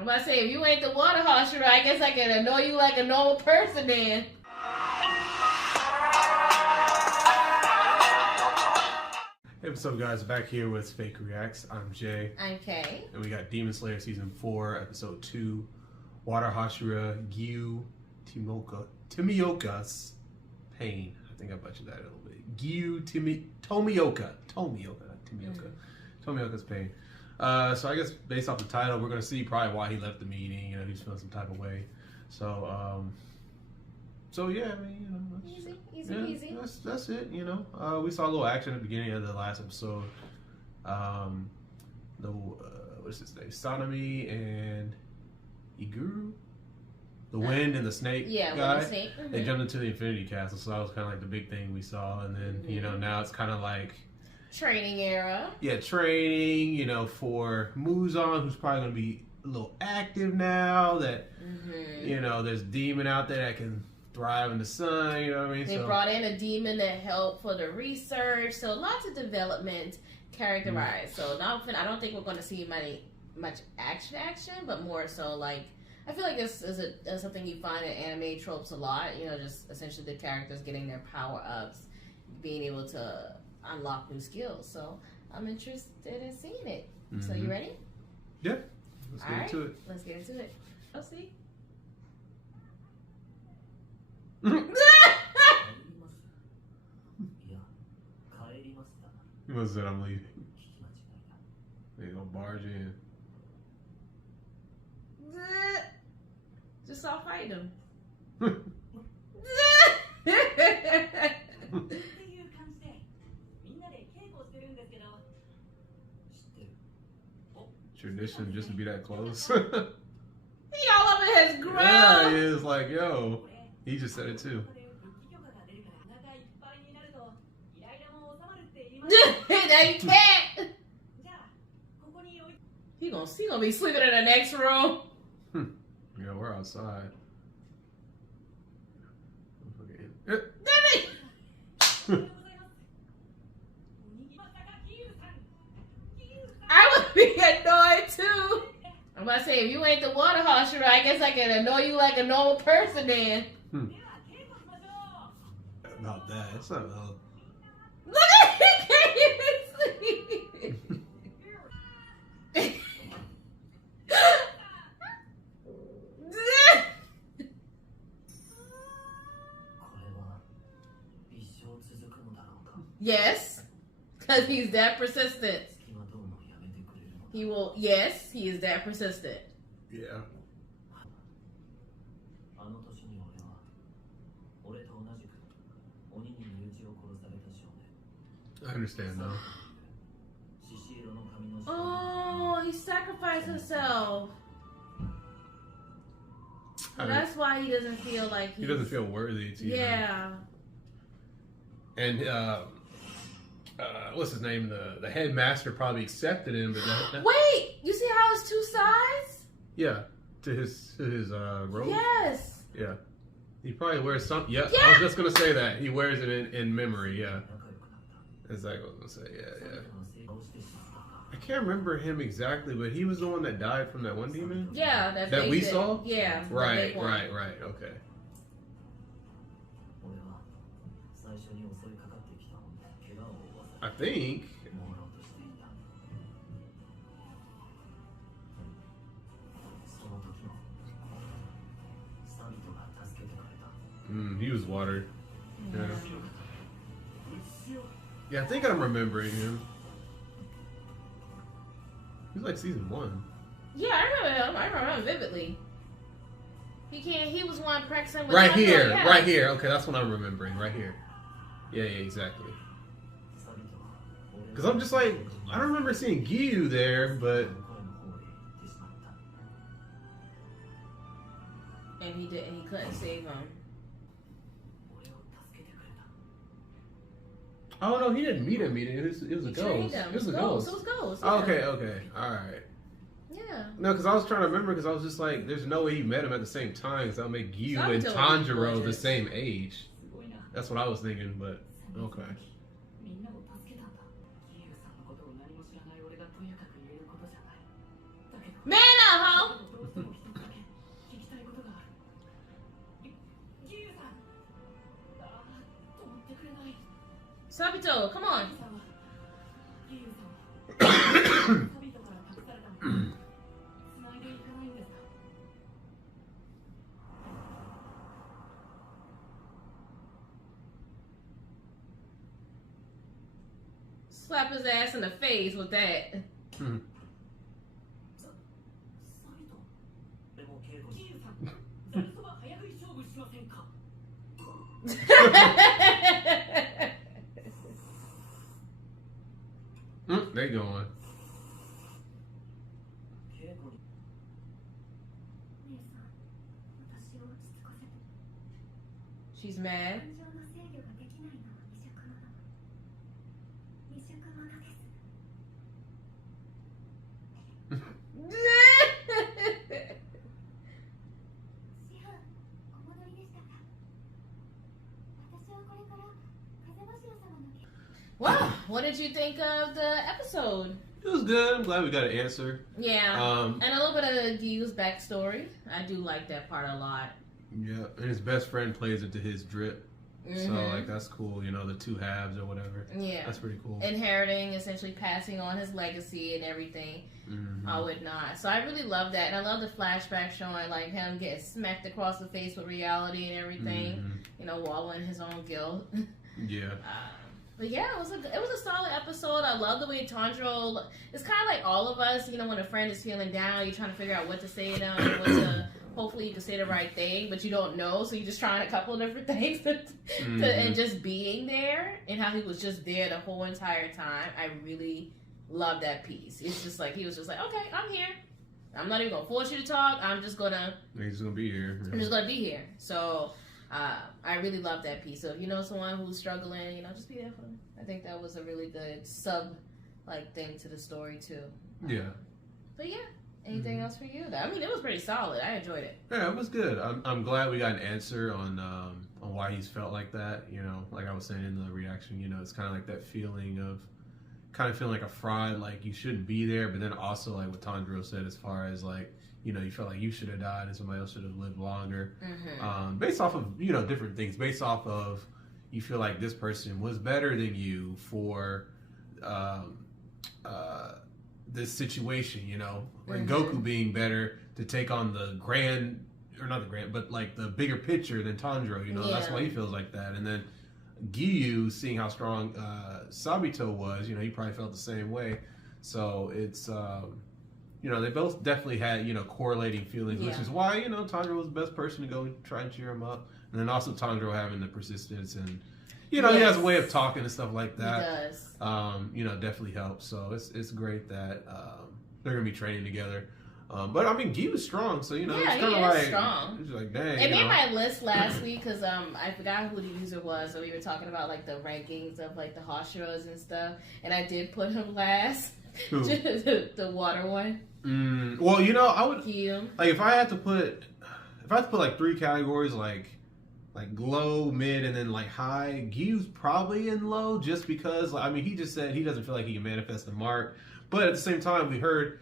I'm about to say, if you ain't the water hosher, I guess I can annoy you like a normal person then. Hey, what's up, guys? Back here with Fake Reacts. I'm Jay. I'm Kay. And we got Demon Slayer Season 4, Episode 2, Water Hashira Gyu Tomioka's Pain. I think I butchered that a little bit. Gyu Tomioka's Pain. So I guess based off the title, we're going to see probably why he left the meeting. You know, he's feeling some type of way. So yeah, I mean, you know, Easy. That's it. You know, we saw a little action at the beginning of the last episode. What's his name? Sanami and Iguru, the wind and the snake guy. The snake. Mm-hmm. They jumped into the Infinity Castle, so that was kind of like the big thing we saw. And then you know, now it's kind of like training era. Yeah, training. You know, for Muzan, who's probably going to be a little active now. That you know, there's a demon out there that can thrive in the sun, you know what I mean? They brought in a demon to help for the research, so lots of development characterized. So now I don't think we're going to see much action, but more so like I feel like this is something you find in anime tropes a lot. You know, just essentially the characters getting their power ups, being able to unlock new skills. So I'm interested in seeing it. So you ready? Yeah. Let's get into it. Let's get into it. Let's see. He must have said I'm leaving. They gonna barge in. Just stop fighting him. Tradition just to be that close. He all up in his grill. Yeah, he is like, yo. He just said it too. Now you can't. He gonna be sleeping in the next room. Yeah, we're outside. I would be annoyed too. I'm about to say, if you ain't the water hosher, I guess I can annoy you like a normal person then. About that, it's not about. Look at he can't even sleep. Yes, because he's that persistent. He will. Yes, he is that persistent. Yeah. I understand though. Oh, he sacrificed himself. Well, that's why he doesn't feel like he doesn't feel worthy to. Yeah. And what's his name? The headmaster probably accepted him, but wait, you see how it's two sides? Yeah, to his robe. Yes. Yeah, he probably wears something. Yeah, I was just gonna say that he wears it in memory. Yeah, exactly what I was gonna say. Yeah. I can't remember him exactly, but he was the one that died from that one demon. Yeah, that we saw. Yeah. Right. Okay. I think. He was water. Yeah. Yeah, I think I'm remembering him. He's like season 1. Yeah, I remember him. I remember him vividly. He was one practicing with right here. Okay, that's what I'm remembering. Right here. Yeah, exactly. Because I'm just like, I don't remember seeing Gyu there, but... And he couldn't save him. Oh, no, he didn't meet him. It was a ghost. It was a ghost. It was ghost. Yeah. Okay. Alright. Yeah. No, because I was trying to remember, because I was just like, there's no way he met him at the same time, because that would make Gyu and Tanjiro the same age. That's what I was thinking, but okay. Man up, ho! Sabito, come on. Slap his ass in the face with that. They going. She's mad. Well, what did you think of the episode? It was good. I'm glad we got an answer. Yeah, and a little bit of Gyu's backstory. I do like that part a lot. Yeah, and his best friend plays into his drip. So, like, that's cool. You know, the two halves or whatever. Yeah. That's pretty cool. Inheriting, essentially passing on his legacy and everything. Whatnot. So, I really love that. And I love the flashback showing, like, him getting smacked across the face with reality and everything. You know, wallowing in his own guilt. Yeah. But yeah, it was a solid episode. I love the way Tanjiro. It's kind of like all of us, you know, when a friend is feeling down, you're trying to figure out what to say to them, hopefully you can say the right thing, but you don't know, so you're just trying a couple of different things and just being there, and how he was just there the whole entire time. I really love that piece. It's just like he was just like, okay, I'm here. I'm not even gonna force you to talk. I'm just gonna. He's just gonna be here. I'm just gonna be here. So. I really love that piece. So if you know someone who's struggling, you know, just be there for them. I think that was a really good thing to the story too. Yeah. But yeah, anything else for you? I mean, it was pretty solid. I enjoyed it. Yeah, it was good. I'm glad we got an answer on why he's felt like that. You know, like I was saying in the reaction, you know, it's kind of like that feeling of feeling like a fraud, like you shouldn't be there, but then also like what Tanjiro said as far as like, you know, you felt like you should have died and somebody else should have lived longer. Based off of, you know, different things. Based off of, you feel like this person was better than you for this situation, you know. And Goku being better to take on the bigger picture than Tanjiro, you know. Yeah. That's why he feels like that. And then Gyu, seeing how strong Sabito was, you know, he probably felt the same way. So it's... you know, they both definitely had, you know, correlating feelings, which is why, you know, Tanjiro was the best person to go try and cheer him up. And then also Tanjiro having the persistence and, you know, he has a way of talking and stuff like that. He does. You know, definitely helps. So it's great that they're going to be training together. But, I mean, Guy was strong, so, you know, it's kind of like... strong. It's like, dang, it made my list last week because I forgot who the user was, so we were talking about, like, the rankings of, like, the Hashiras and stuff, and I did put him last. The water one. Well, you know, I would... Him. Like, if I had to put, like, 3 categories, like low, mid, and then, like, high, Gyu's probably in low just because, I mean, he just said he doesn't feel like he can manifest a mark. But at the same time, we heard...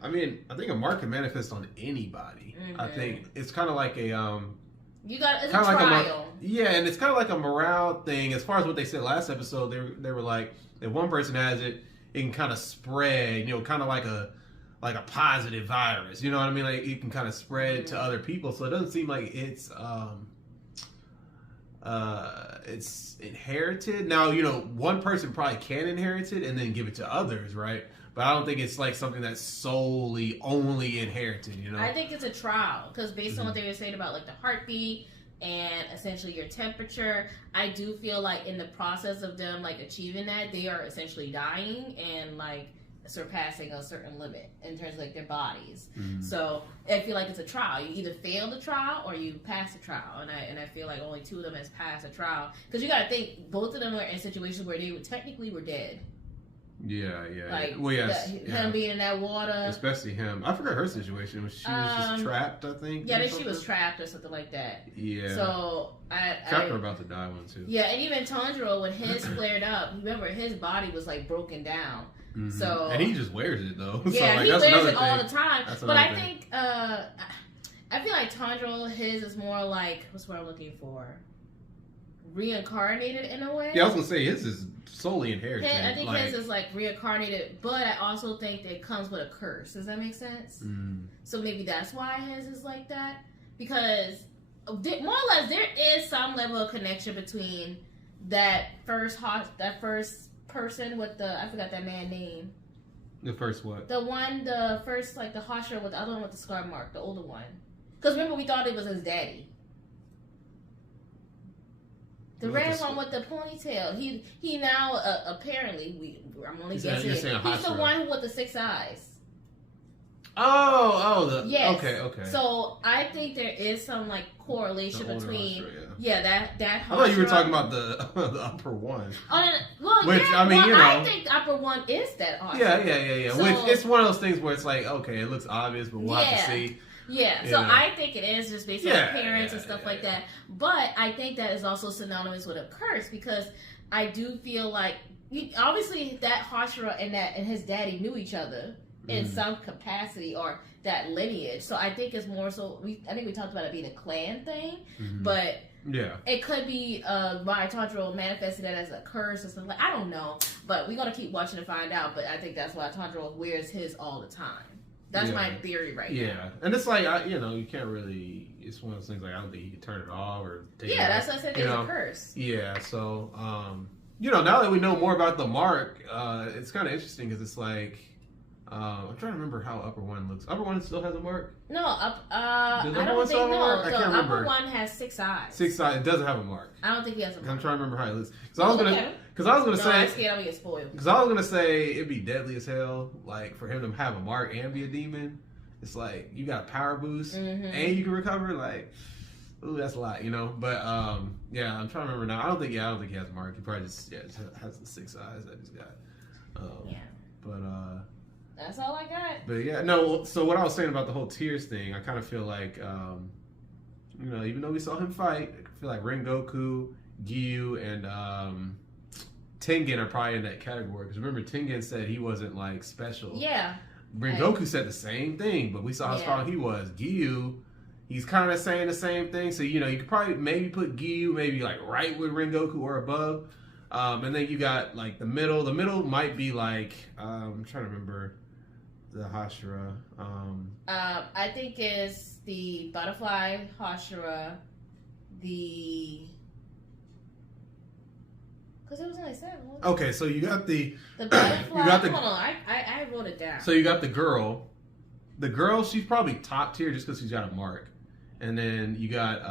I mean, I think a mark can manifest on anybody. I think it's kind of like a it's a trial. And it's kind of like a morale thing. As far as what they said last episode, they were like, if one person has it, it can kind of spread. You know, kind of like a positive virus. You know what I mean? Like it can kind of spread to other people. So it doesn't seem like it's inherited. Now, you know, one person probably can inherit it and then give it to others, right? But I don't think it's like something that's solely only inherited, you know? I think it's a trial because based on what they were saying about like the heartbeat and essentially your temperature, I do feel like in the process of them like achieving that, they are essentially dying and like surpassing a certain limit in terms of like their bodies. So I feel like it's a trial. You either fail the trial or you pass the trial, and I feel like only 2 of them has passed a trial because you got to think both of them are in situations where they technically were dead. Yeah. Like, well, yes. Him being in that water. Especially him. I forgot her situation. She was just trapped, I think. Yeah, I think she was trapped or something like that. Yeah. So, Chapter about to die one, too. Yeah, and even Tanjiro, when his flared up, remember, his body was, like, broken down. So, and he just wears it, though. Yeah, so, like, he that's wears it thing. all the time. But I thing. think, I feel like Tanjiro, his is more like, what's what I'm looking for? reincarnated in a way. Yeah, I was gonna say his is solely inherited. I think his is like reincarnated, but I also think that it comes with a curse. Does that make sense? So maybe that's why his is like that. Because more or less, there is some level of connection between that first person with I forgot that man's name. The first what? The first like the Hashira with the other one with the scar mark, the older one. Because remember we thought it was his daddy. The red one with the ponytail. He now apparently I'm only guessing. He's the one with the 6 eyes. Yes. Okay. So I think there is some like correlation between that Hashira. I thought you were talking about the upper one. I think upper one is that Hashira. Yeah. So, which it's one of those things where it's like, okay, it looks obvious, but we'll have to see. Yeah, so I think it is just based on appearance and stuff like that. But I think that is also synonymous with a curse because I do feel like obviously that Hashira and his daddy knew each other in some capacity or that lineage. So I think it's more so. I think we talked about it being a clan thing, but it could be why Tanjiro manifested that as a curse or something. Like I don't know, but we're gonna keep watching to find out. But I think that's why Tanjiro wears his all the time. That's my theory now. Yeah, and it's like you can't really. It's one of those things like I don't think you can turn it off or take it that's what I said. It's a curse. Yeah, so now that we know more about the mark, it's kind of interesting because it's like I'm trying to remember how upper one looks. Upper one still has a mark. No, I don't think no. I can't remember. Upper one has 6 eyes. 6 eyes. It doesn't have a mark. I don't think he has a mark. I'm trying to remember how it looks. Because I was gonna say. I'm scared I'm gonna get spoiled. Because I was gonna say it'd be deadly as hell, like for him to have a mark and be a demon. It's like you got a power boost and you can recover. Like, ooh, that's a lot, But I'm trying to remember now. I don't think he has a mark. He probably just has the 6 eyes that he's got. But that's all I got. But yeah, no. So what I was saying about the whole tears thing, I kind of feel like, even though we saw him fight, I feel like Rengoku, Giyu, and Tengen are probably in that category. Because remember, Tengen said he wasn't like special. Yeah. Rengoku said the same thing, but we saw how strong he was. Giyu, he's kind of saying the same thing. So you could probably maybe put Giyu maybe like right with Rengoku or above. And then you got like the middle. The middle might be like I'm trying to remember. The Hashira. I think it's the butterfly Hashira, because it was only 7. Okay, so you got the butterfly. Hold on, I wrote it down. So you got the girl. The girl, she's probably top tier just because she's got a mark, and then you got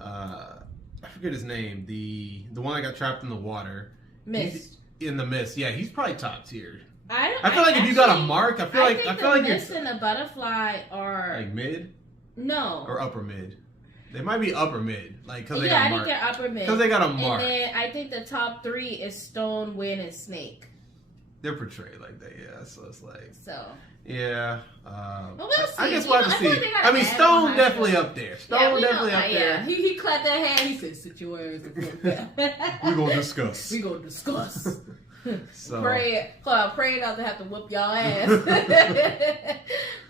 I forget his name. The one that got trapped in the water. Mist. In the mist, yeah, he's probably top tier. I feel like if you got a mark, I feel like the mist and the butterfly are like mid. No. Or upper mid. They might be upper mid, like because they got a mark. I think they're upper mid because they got a mark. And then I think the top 3 is Stone, Wind, and Snake. They're portrayed like that, yeah. So it's like yeah. Well, we'll see. I guess we'll have to see. I mean, Stone definitely up there. Stone definitely up there. Yeah. He clapped that hand. He said, "Sit your ass down." We're gonna discuss. We're gonna discuss. So pray not to have to whoop y'all ass. But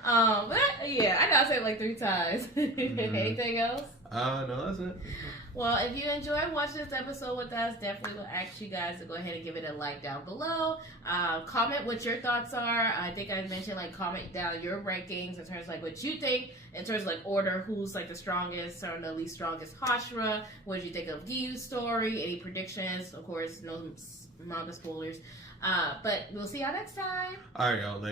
I gotta say it like 3 times. Anything else? No, that's it. Well, if you enjoyed watching this episode with us, definitely will ask you guys to go ahead and give it a like down below. Comment what your thoughts are. I think I mentioned like comment down your rankings in terms of like what you think in terms of like order, who's like the strongest or the least strongest Hashira. What did you think of Giyu's story? Any predictions? Of course, no manga spoilers. But we'll see y'all next time. All right, y'all. Later.